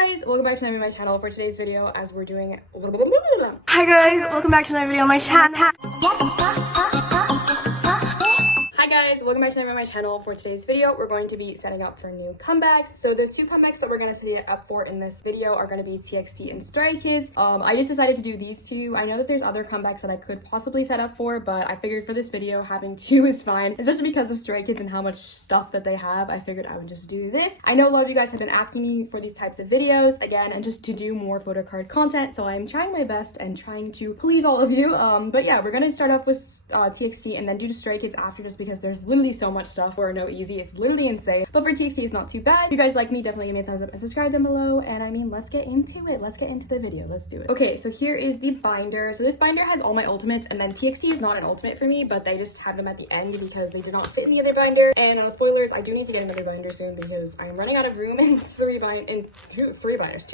guys, welcome back to my channel for today's video as we're doing Hi guys, welcome back to another video on my channel. Hi guys, welcome back to my channel. For today's video, we're going to be setting up for new comebacks. So the two comebacks that we're going to set it up for in this video are going to be TXT and Stray Kids. I just decided to do these two. I know that there's other comebacks that I could possibly set up for, but I figured for this video having two is fine, especially because of Stray Kids and how much stuff that they have. I figured I would just do this. I know a lot of you guys have been asking me for these types of videos again and just to do more photo card content, so I'm trying my best and trying to please all of you. But yeah, we're going to start off with TXT and then do the Stray Kids after, just because there's literally so much stuff for No Easy. It's literally insane. But for TXT, it's not too bad. If you guys like me, definitely give me a thumbs up and subscribe down below. And I mean, let's get into it. Let's get into the video. Let's do it. Okay, so here is the binder. So this binder has all my ultimates, and then TXT is not an ultimate for me, but they just have them at the end because they did not fit in the other binder. And spoilers, I do need to get another binder soon because I'm running out of room in two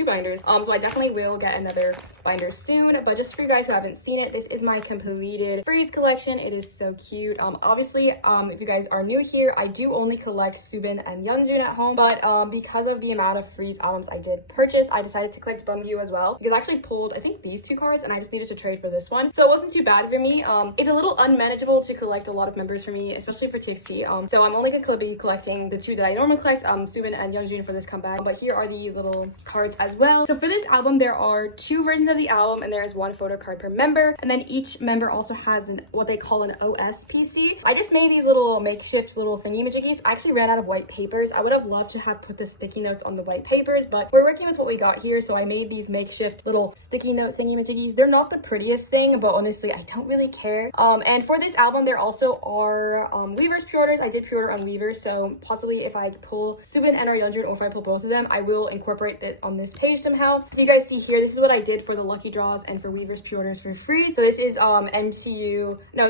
binders. So I definitely will get another binder soon. But just for you guys who haven't seen it, this is my completed Freeze collection. It is so cute. Obviously, if you guys are new here, I do only collect Soobin and Yeonjun at home, but because of the amount of Freeze albums I did purchase, I decided to collect Bumgyu as well, because I actually pulled, I think, these two cards, and I just needed to trade for this one, so it wasn't too bad for me. It's a little unmanageable to collect a lot of members for me, especially for TXT, so I'm only going to be collecting the two that I normally collect, Soobin and Yeonjun, for this comeback. But here are the little cards as well. So for this album, there are two versions of the album, and there is one photo card per member, and then each member also has what they call an OS PC. I just made these little makeshift little thingy-majiggies. I actually ran out of white papers. I would have loved to have put the sticky notes on the white papers, but we're working with what we got here, so I made these makeshift little sticky note thingy-majiggies. They're not the prettiest thing, but honestly, I don't really care. And for this album, there also are Weverse pre-orders. I did pre-order on Weverse, so possibly if I pull Soobin and or Yeonjun, or if I pull both of them, I will incorporate it on this page somehow. If you guys see here, this is what I did for the lucky draws and for Weverse pre-orders for Freeze. So this is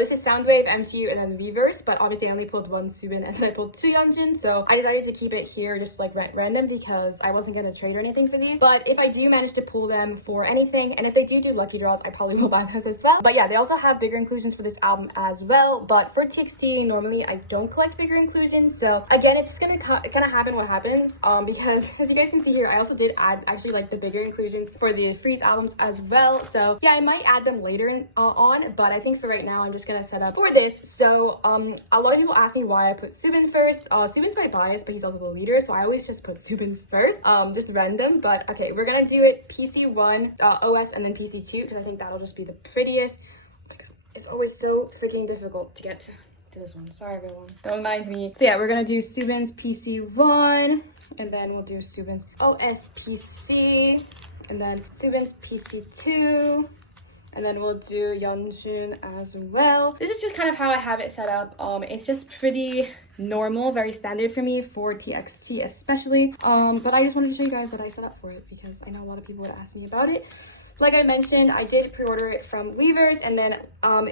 this is Soundwave, MCU, and then Weverse, but obviously I only pulled one Soobin and then I pulled two Yeonjun, so I decided to keep it here just like random because I wasn't going to trade or anything for these. But if I do manage to pull them for anything, and if they do lucky draws, I probably will buy those as well. But yeah, they also have bigger inclusions for this album as well, but for TXT, normally I don't collect bigger inclusions, so again, it's just gonna kind of happen what happens, because as you guys can see here, I also did add actually like the bigger inclusions for the Freeze albums as well, so yeah, I might add them later on, but I think for right now, I'm just gonna set up for this. So a lot of people ask me why I put Soobin first. Soobin's my bias, but he's also the leader, so I always just put Soobin first, just random. But okay, we're gonna do it PC1, OS, and then PC2, because I think that'll just be the prettiest. Oh my god, it's always so freaking difficult to get to this one. Sorry everyone, don't mind me. So yeah, we're gonna do Soobin's PC1, and then we'll do Soobin's OS PC, and then Soobin's PC2, and then we'll do Yeonjun as well. This is just kind of how I have it set up. It's just pretty normal, very standard for me for TXT especially. But I just wanted to show you guys that I set up for it because I know a lot of people would ask me about it. Like I mentioned, I did pre-order it from Weverse, and then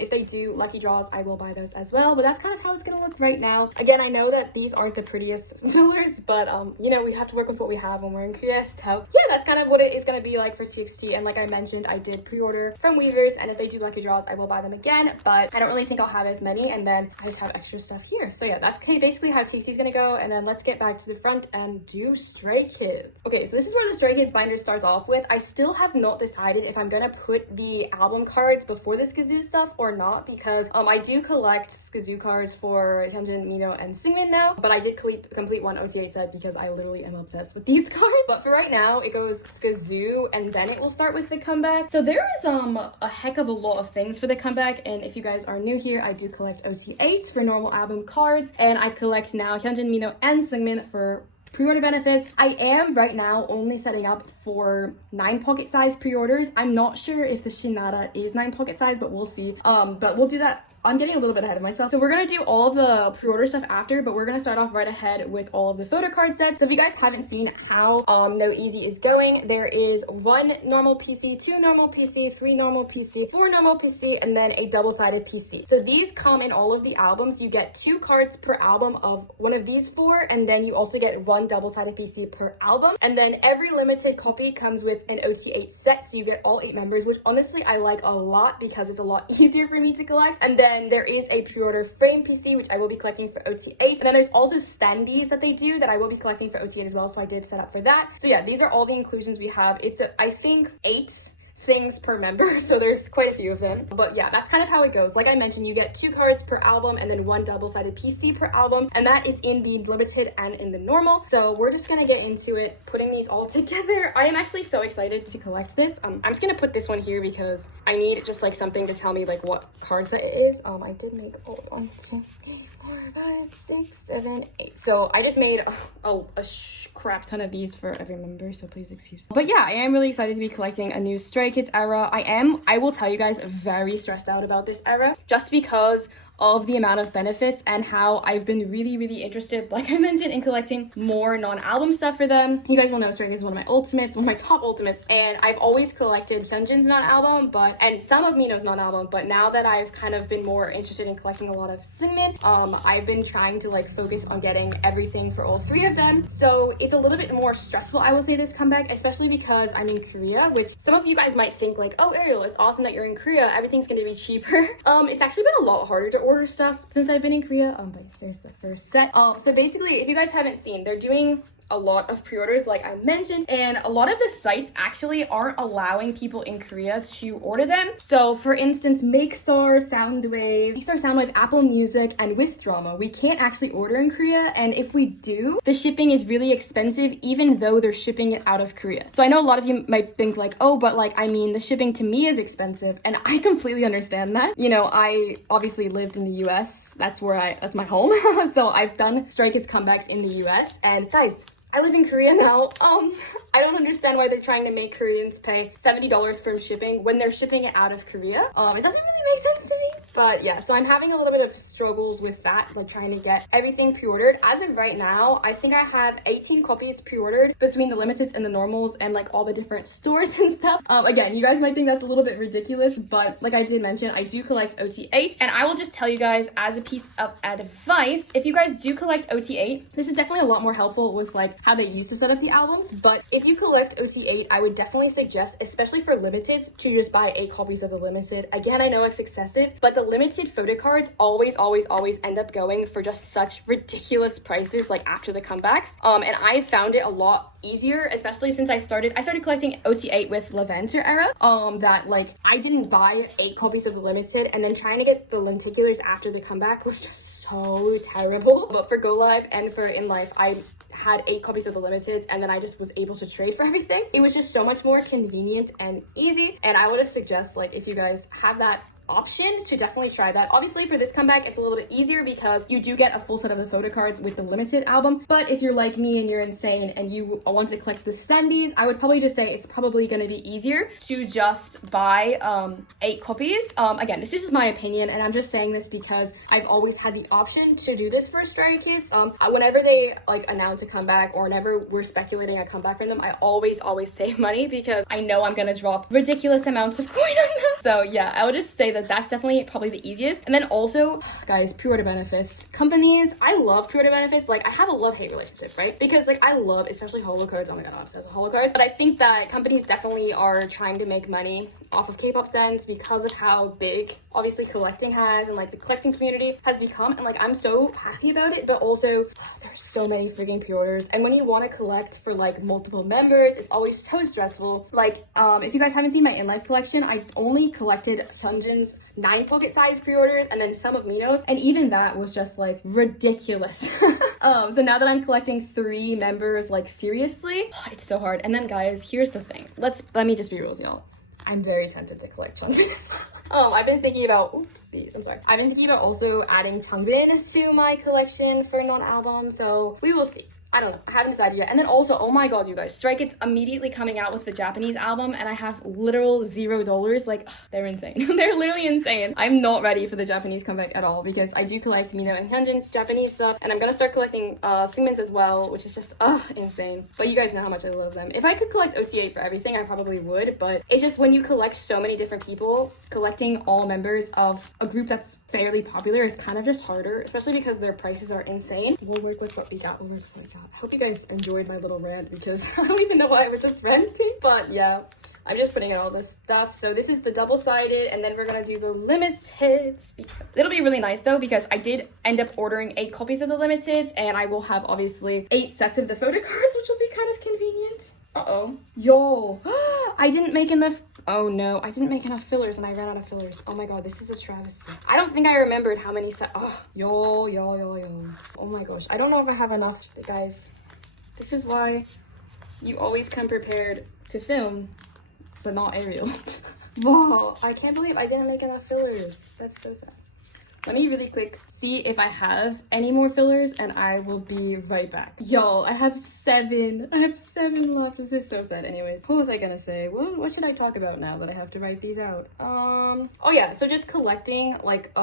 if they do lucky draws, I will buy those as well. But that's kind of how it's gonna look right now. Again, I know that these aren't the prettiest fillers, but you know, we have to work with what we have when we're in Korea. So yeah, that's kind of what it is gonna be like for TXT. And like I mentioned, I did pre-order from Weverse, and if they do lucky draws, I will buy them again. But I don't really think I'll have as many, and then I just have extra stuff here. So yeah, that's basically how TXT is gonna go. And then let's get back to the front and do Stray Kids. Okay, so this is where the Stray Kids binder starts off with. I still have not decided if I'm gonna put the album cards before the SKZOO stuff or not, because I do collect SKZOO cards for Hyunjin, Mino, and Singmin now, but I did complete one OT8 set because I literally am obsessed with these cards. But for right now, it goes SKZOO, and then it will start with the comeback. So there is a heck of a lot of things for the comeback, and if you guys are new here, I do collect OT8s for normal album cards, and I collect now Hyunjin, Mino, and Singmin for pre-order benefits. I am right now only setting up for 9 pocket size pre-orders. I'm not sure if the Shinada is 9 pocket size, but we'll see. But we'll do that. I'm getting a little bit ahead of myself. So we're gonna do all of the pre-order stuff after, but we're gonna start off right ahead with all of the photo card sets. So if you guys haven't seen how No Easy is going, there is 1 normal PC, 2 normal PC, 3 normal PC, 4 normal PC, and then a double-sided PC. So these come in all of the albums. You get 2 cards per album of one of these 4, and then you also get 1 double-sided PC per album. And then every limited copy comes with an OT8 set, so you get all 8 members, which honestly I like a lot because it's a lot easier for me to collect. And then then there is a pre-order frame PC, which I will be collecting for OT8. And then there's also standees that they do that I will be collecting for OT8 as well. So I did set up for that. So yeah, these are all the inclusions we have. It's, I think, 8 things per member, so there's quite a few of them. But yeah, that's kind of how it goes. Like I mentioned, you get 2 cards per album and then 1 double-sided PC per album, and that is in the limited and in the normal. So we're just gonna get into it, putting these all together. I am actually so excited to collect this. I'm just gonna put this one here because I need just like something to tell me like what cards that it is. I did make 1, 2, 3, 4, 5, 6, 7, 8. So I just made a crap ton of these for every member, so please excuse me. But yeah, I am really excited to be collecting a new Stray Kids era. I will tell you guys, very stressed out about this era just because of the amount of benefits and how I've been really interested, like I mentioned, in collecting more non-album stuff for them. You guys will know Stray Kids is one of my ultimates, one of my top ultimates, and I've always collected Hyunjin's non-album, and some of Mino's non-album, but now that I've kind of been more interested in collecting a lot of Seungmin, I've been trying to like focus on getting everything for all 3 of them. So it's a little bit more stressful, I will say, this comeback, especially because I'm in Korea, which some of you guys might think like, oh Ariel, it's awesome that you're in Korea, everything's gonna be cheaper. It's actually been a lot harder to order stuff since I've been in Korea. But there's the first set. So basically, if you guys haven't seen, they're doing a lot of pre-orders like I mentioned, and a lot of the sites actually aren't allowing people in Korea to order them. So for instance, Makestar, Soundwave, Apple Music, and With Drama, we can't actually order in Korea, and if we do, the shipping is really expensive even though they're shipping it out of Korea. So I know a lot of you might think like, oh, but like, I mean, the shipping to me is expensive, and I completely understand that. You know, I obviously lived in the US, that's my home. So I've done Stray Kids comebacks in the US, and guys, I live in Korea now. I don't understand why they're trying to make Koreans pay $70 for shipping when they're shipping it out of Korea. It doesn't really make sense to me. But yeah, so I'm having a little bit of struggles with that, like trying to get everything pre-ordered. As of right now, I think I have 18 copies pre-ordered between the limiteds and the normals and like all the different stores and stuff. Again, you guys might think that's a little bit ridiculous, but like I did mention, I do collect OT8, and I will just tell you guys as a piece of advice, if you guys do collect OT8, this is definitely a lot more helpful with like how they used to set up the albums. But if you collect OT8, I would definitely suggest, especially for limiteds, to just buy 8 copies of the limited. Again, I know it's excessive, but the limited photo cards always end up going for just such ridiculous prices like after the comebacks. And I found it a lot easier, especially since I started collecting OT8 with Lavender era, that like I didn't buy 8 copies of the limited, and then trying to get the lenticulars after the comeback was just so terrible. But for Go Live and for In Life, I had 8 copies of the limiteds, and then I just was able to trade for everything. It was just so much more convenient and easy, and I would suggest, like, if you guys have that option, to definitely try that. Obviously for this comeback it's a little bit easier because you do get a full set of the photo cards with the limited album, but if you're like me and you're insane and you want to collect the standees, I would probably just say it's probably going to be easier to just buy 8 copies. Again, this is just my opinion, and I'm just saying this because I've always had the option to do this for Stray Kids. Whenever they like announce a comeback or whenever we're speculating a comeback from them, I always save money because I know I'm gonna drop ridiculous amounts of coin on them. So yeah, I would just say that that's definitely probably the easiest. And then also, guys, pre-order benefits. Companies, I love pre-order benefits. Like, I have a love-hate relationship, right? Because like I love, especially holo cards. Oh my god, I'm obsessed with holo cards. But I think that companies definitely are trying to make money off of K-pop stands because of how big obviously collecting has, and like the collecting community has become, and like I'm so happy about it. But also there's so many freaking pre-orders, and when you want to collect for like multiple members, it's always so stressful. Like if you guys haven't seen my In Life collection, I only collected Hyunjin's 9 pocket size pre-orders and then some of Mino's, and even that was just like ridiculous. So now that I'm collecting 3 members, like seriously, it's so hard. And then guys, here's the thing, let me just be real with y'all, I'm very tempted to collect Changbin as well. I've been thinking about, I've been thinking about also adding Changbin to my collection for non-album, so we will see. I don't know, I haven't decided yet. And then also, oh my god, you guys, Stray Kids immediately coming out with the Japanese album, and I have literal $0. Like, they're insane. They're literally insane. I'm not ready for the Japanese comeback at all because I do collect Mino and Hyunjin's Japanese stuff, and I'm gonna start collecting Seungmin's as well, which is just insane. But you guys know how much I love them. If I could collect OT8 for everything, I probably would, but it's just when you collect so many different people, collecting all members of a group that's fairly popular is kind of just harder, especially because their prices are insane. We'll work with what we got. I hope you guys enjoyed my little rant because I don't even know why I was just ranting. But yeah, I'm just putting in all this stuff. So this is the double-sided, and then we're gonna do the limiteds. It'll be really nice though, because I did end up ordering 8 copies of the limiteds, and I will have obviously 8 sets of the photo cards, which will be kind of convenient. Uh-oh. Yo, I didn't make enough. Oh no, I didn't make enough fillers and I ran out of fillers. Oh my god, this is a travesty. I don't think I remembered how many Oh, yo. Oh my gosh, I don't know if I have enough, guys. This is why you always come prepared to film, but not Ariel. Whoa, I can't believe I didn't make enough fillers. That's so sad. Let me really quick see if I have any more fillers, and I will be right back. Yo, I have 7. I have 7 left. This is so sad. Anyways, what was I gonna say? What should I talk about now that I have to write these out? Oh yeah, so just collecting like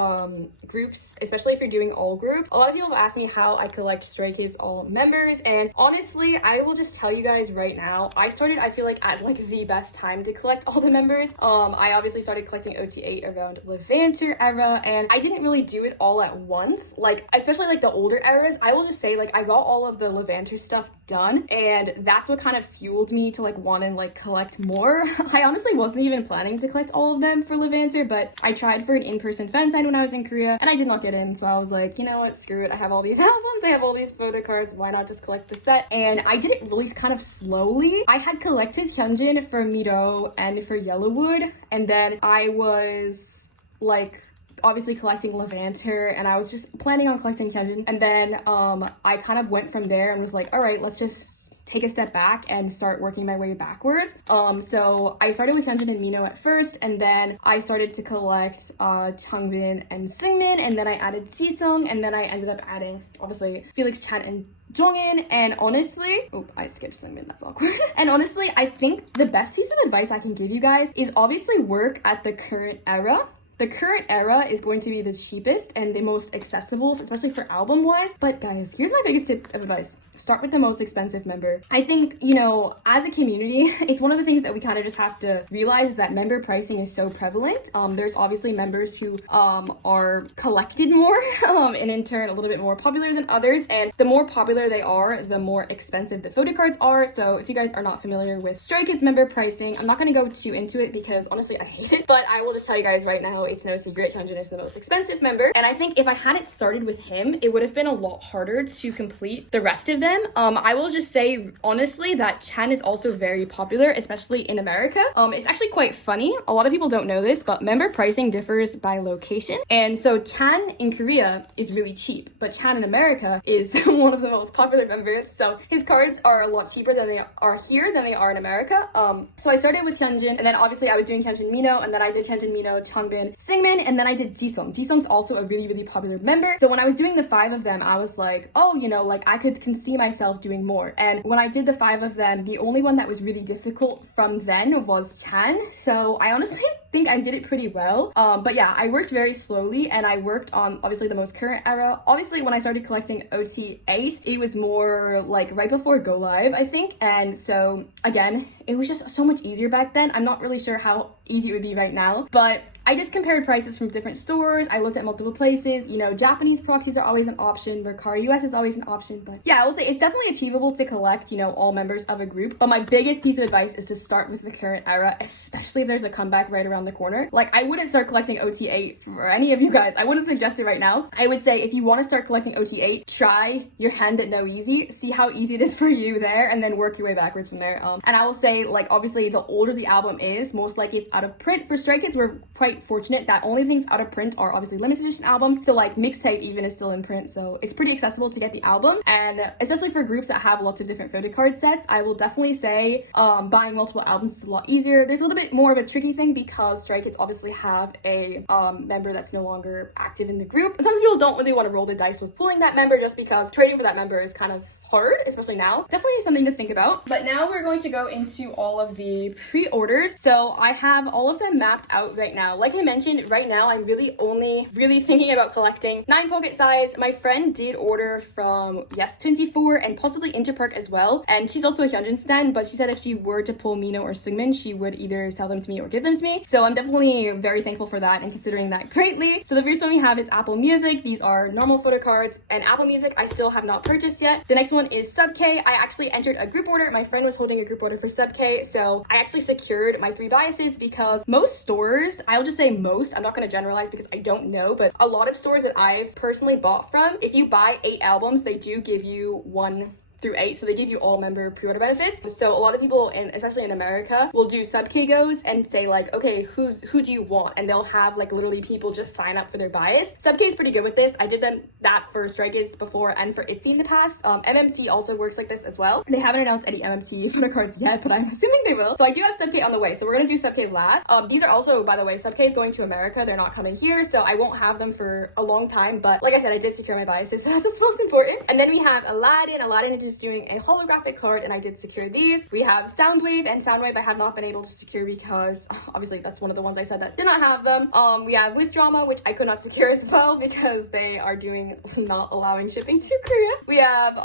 groups, especially if you're doing all groups. A lot of people have asked me how I collect Stray Kids all members, and honestly, I will just tell you guys right now, I started, I feel like, at like the best time to collect all the members. I obviously started collecting OT8 around Levanter era, and I didn't really do it all at once, like especially like the older eras. I will just say, like, I got all of the Levanter stuff done, and that's what kind of fueled me to like want to like collect more. I honestly wasn't even planning to collect all of them for Levanter, but I tried for an in-person fan sign when I was in Korea and I did not get in, so I was like, you know what, screw it. I have all these albums, I have all these photo cards, why not just collect the set? And I did it really kind of slowly. I had collected Hyunjin for Miro and for Yellowwood, and then I was like obviously collecting Levanter, and I was just planning on collecting Hyunjin, and then I kind of went from there and was like, all right, let's just take a step back and start working my way backwards. So I started with Hyunjin and Mino at first, and then I started to collect Changbin and Seungmin, and then I added Jisung, and then I ended up adding obviously Felix, Chan, and Jongin. And honestly, oh, I skipped Seungmin, that's awkward. And honestly, I think the best piece of advice I can give you guys is obviously work at the current era. The current era is going to be the cheapest and the most accessible, especially for album wise. But guys, here's my biggest tip of advice. Start with the most expensive member. I think, you know, as a community, it's one of the things that we kind of just have to realize, that member pricing is so prevalent. There's obviously members who are collected more and in turn a little bit more popular than others. And the more popular they are, the more expensive the photo cards are. So if you guys are not familiar with Stray Kids member pricing, I'm not going to go too into it because honestly I hate it. But I will just tell you guys right now, it's no secret, Hyunjin is the most expensive member. And I think if I hadn't started with him, it would have been a lot harder to complete the rest of them. I will just say honestly that Chan is also very popular, especially in America. It's actually quite funny. A lot of people don't know this, but member pricing differs by location. And so Chan in Korea is really cheap, but Chan in America is one of the most popular members. So his cards are a lot cheaper than they are here than they are in America. So I started with Hyunjin, and then obviously I was doing Hyunjin Mino, and then I did Hyunjin Mino, Changbin, Seungmin, and then I did Jisung. Jisung's also a really, really popular member. So when I was doing the 5 of them, I was like, oh, you know, like I could see myself doing more. And when I did the 5 of them, the only one that was really difficult from then was Chan. So I honestly think I did it pretty well. But yeah, I worked very slowly, and I worked on obviously the most current era. Obviously when I started collecting OT8, it was more like right before Go Live, I think. And so again, it was just so much easier back then. I'm not really sure how easy it would be right now, but I just compared prices from different stores. I looked at multiple places. You know, Japanese proxies are always an option. Mercari US is always an option. But yeah, I will say it's definitely achievable to collect, you know, all members of a group. But my biggest piece of advice is to start with the current era, especially if there's a comeback right around the corner. Like, I wouldn't start collecting OT8 for any of you guys. I wouldn't suggest it right now. I would say if you want to start collecting OT8, try your hand at No Easy. See how easy it is for you there, and then work your way backwards from there. And I will say, like, obviously the older the album is, most likely it's out of print. For Stray Kids, we're quite fortunate that only things out of print are obviously limited edition albums. So like Mixtape even is still in print, so it's pretty accessible to get the album. And especially for groups that have lots of different photo card sets, I will definitely say buying multiple albums is a lot easier. There's a little bit more of a tricky thing because Stray Kids obviously have a member that's no longer active in the group. Some people don't really want to roll the dice with pulling that member just because trading for that member is kind of hard, especially now. Definitely something to think about. But now we're going to go into all of the pre-orders. So I have all of them mapped out right now. Like I mentioned, right now I'm only thinking about collecting 9 pocket size. My friend did order from Yes24 and possibly Interpark as well. And she's also a Hyunjin stan, but she said if she were to pull Mino or Seungmin, she would either sell them to me or give them to me. So I'm definitely very thankful for that and considering that greatly. So the first one we have is Apple Music. These are normal photo cards, and Apple Music I still have not purchased yet. The next one one is Sub K. I actually entered a group order. My friend was holding a group order for Sub K, so I actually secured my 3 biases because most stores, I'll just say most, I'm not going to generalize because I don't know, but a lot of stores that I've personally bought from, if you buy 8 albums, they do give you 1 through 8, so they give you all member pre-order benefits. So a lot of people, especially in America, will do Sub K goes and say like, okay, who do you want? And they'll have like literally people just sign up for their bias. Sub K is pretty good with this. I did that for Stray Kids before and for ITZY in the past. MMC also works like this as well. They haven't announced any MMC for the cards yet, but I'm assuming they will. So I do have Sub K on the way, so we're gonna do Sub K last. These are also, by the way, Sub K is going to America. They're not coming here, so I won't have them for a long time. But like I said, I did secure my biases, so that's what's most important. And then we have Aladdin. Aladdin is doing a holographic card, and I did secure these. We have Soundwave, and Soundwave I have not been able to secure because obviously that's one of the ones I said that did not have them. We have With Drama, which I could not secure as well because they are doing not allowing shipping to Korea. We have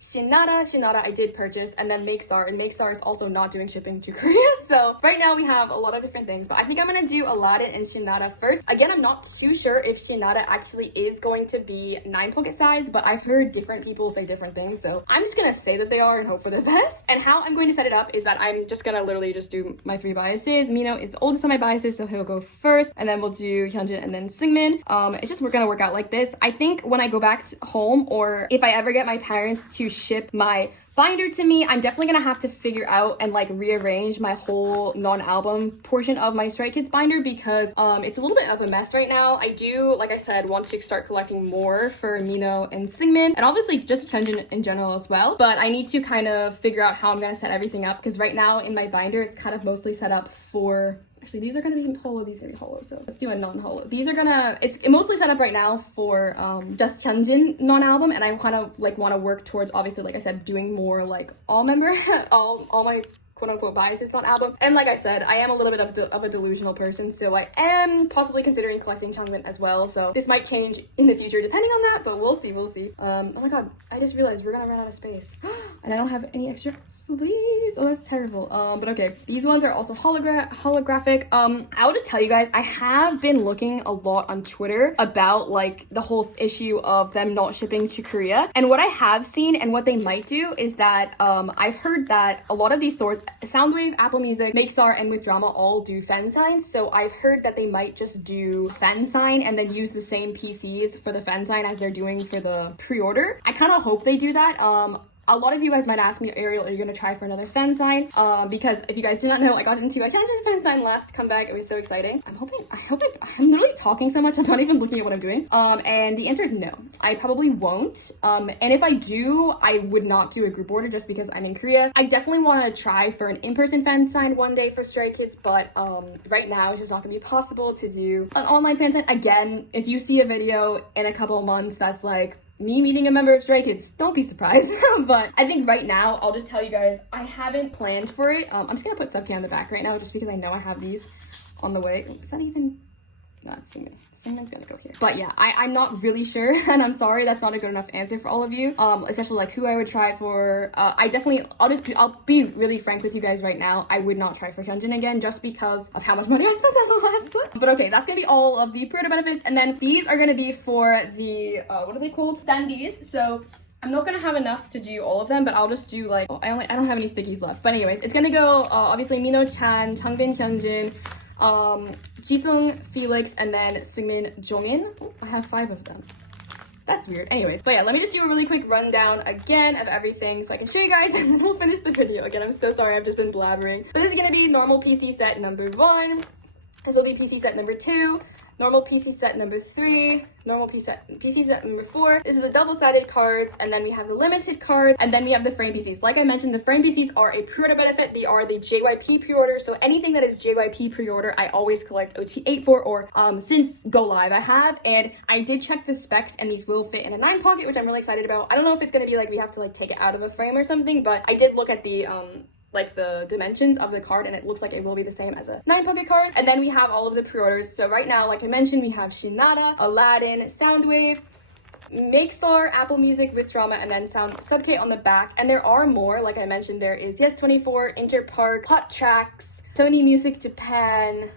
Shinada I did purchase, and then Makestar, and Makestar is also not doing shipping to Korea. So right now we have a lot of different things, but I think I'm gonna do Aladdin and Shinada first. Again, I'm not too sure if Shinada actually is going to be 9 pocket size, but I've heard different people say different things, so I'm just gonna say that they are and hope for the best. And how I'm going to set it up is that I'm just gonna literally just do my 3 biases. Mino is the oldest of my biases, so he'll go first, and then we'll do Hyunjin and then Singmin. It's just we're gonna work out like this. I think when I go back home, or if I ever get my parents to ship my binder to me, I'm definitely gonna have to figure out and like rearrange my whole non-album portion of my Stray Kids binder because it's a little bit of a mess right now. I do, like I said, want to start collecting more for Mino and Singmin, and obviously just Hyunjin in general as well, but I need to kind of figure out how I'm gonna set everything up because right now in my binder it's kind of mostly set up for, actually these are gonna be hollow, these are gonna be hollow, so let's do a non-hollow. These are gonna, it's mostly set up right now for just Hyunjin non-album, and I kind of like want to work towards, obviously like I said, doing more like all member all my quote-unquote biases non-album. And like I said, I am a little bit of a delusional person, so I am possibly considering collecting Changbin as well, so this might change in the future depending on that, but we'll see. Oh my god, I just realized we're gonna run out of space and I don't have any extra sleeves. Oh, that's terrible. But okay, these ones are also holographic. I'll just tell you guys, I have been looking a lot on Twitter about like the whole issue of them not shipping to Korea, and what I have seen and what they might do is that I've heard that a lot of these stores, Soundwave, Apple Music, Makestar, and With Drama all do fan signs, so I've heard that they might just do fan sign and then use the same PCs for the fan sign as they're doing for the pre-order. I kind of hope they do that. A lot of you guys might ask me, Ariel, are you gonna try for another fan sign? Because if you guys do not know, I got into a Hyunjin fan sign last comeback. It was so exciting. I'm literally talking so much, I'm not even looking at what I'm doing. And the answer is no. I probably won't. And if I do, I would not do a group order just because I'm in Korea. I definitely want to try for an in-person fan sign one day for Stray Kids, but right now it's just not gonna be possible to do an online fan sign. Again, if you see a video in a couple of months that's like me meeting a member of Stray Kids, don't be surprised. But I think right now, I'll just tell you guys, I haven't planned for it. I'm just gonna put Sub K on the back right now just because I know I have these on the way. Is that even? No, it's Singmin. Singmin's gonna go here. But yeah, I'm not really sure, and I'm sorry that's not a good enough answer for all of you. Especially like who I would try for. I'll be really frank with you guys right now. I would not try for Hyunjin again just because of how much money I spent on the last one. But okay, that's gonna be all of the pre-order benefits, and then these are gonna be for the what are they called? Standees. So I'm not gonna have enough to do all of them, but I'll just do like, I don't have any stickies left. But anyways, it's gonna go obviously Mino Chan, Changbin Hyunjin, Jisung, Felix, and then Singmin, Jongin. Oh, I have 5 of them. That's weird. Anyways, but yeah, let me just do a really quick rundown again of everything so I can show you guys, and then we'll finish the video. Again, I'm so sorry, I've just been blabbering. But this is gonna be normal PC set number 1. This will be PC set number 2. Normal PC set number 3, normal PC set number 4. This is the double-sided cards, and then we have the limited card, and then we have the frame PCs. Like I mentioned, the frame PCs are a pre-order benefit. They are the JYP pre-order, so anything that is JYP pre-order, I always collect OT8 for, or since Go Live I have, and I did check the specs, and these will fit in a 9 pocket, which I'm really excited about. I don't know if it's gonna be like we have to like take it out of a frame or something, but I did look at the like the dimensions of the card, and it looks like it will be the same as a 9 pocket card. And then we have all of the pre-orders. So right now, like I mentioned, we have Shinada, Aladdin, Soundwave, Makestar, Apple Music, With Drama, and then Sub K on the back. And there are more, like I mentioned, there is Yes24, Interpark, Hot Tracks, Sony Music Japan,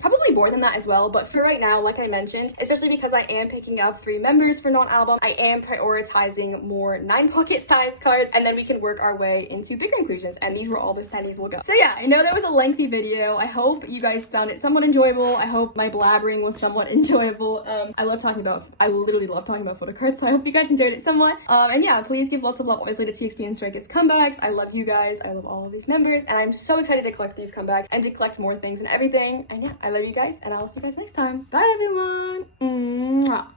probably more than that as well, but for right now, like I mentioned, especially because I am picking up 3 members for non-album, I am prioritizing more 9 pocket size cards, and then we can work our way into bigger inclusions, and these were all the standees will go. So yeah, I know that was a lengthy video. I hope you guys found it somewhat enjoyable. I hope my blabbering was somewhat enjoyable. I literally love talking about photo cards, so I hope you guys enjoyed it somewhat. And yeah, please give lots of love obviously to TXT and Stray Kids comebacks. I love you guys. I love all of these members, and I'm so excited to collect these comebacks and to collect more things and everything. And yeah, I love you guys, and I will see you guys next time. Bye everyone. Mwah.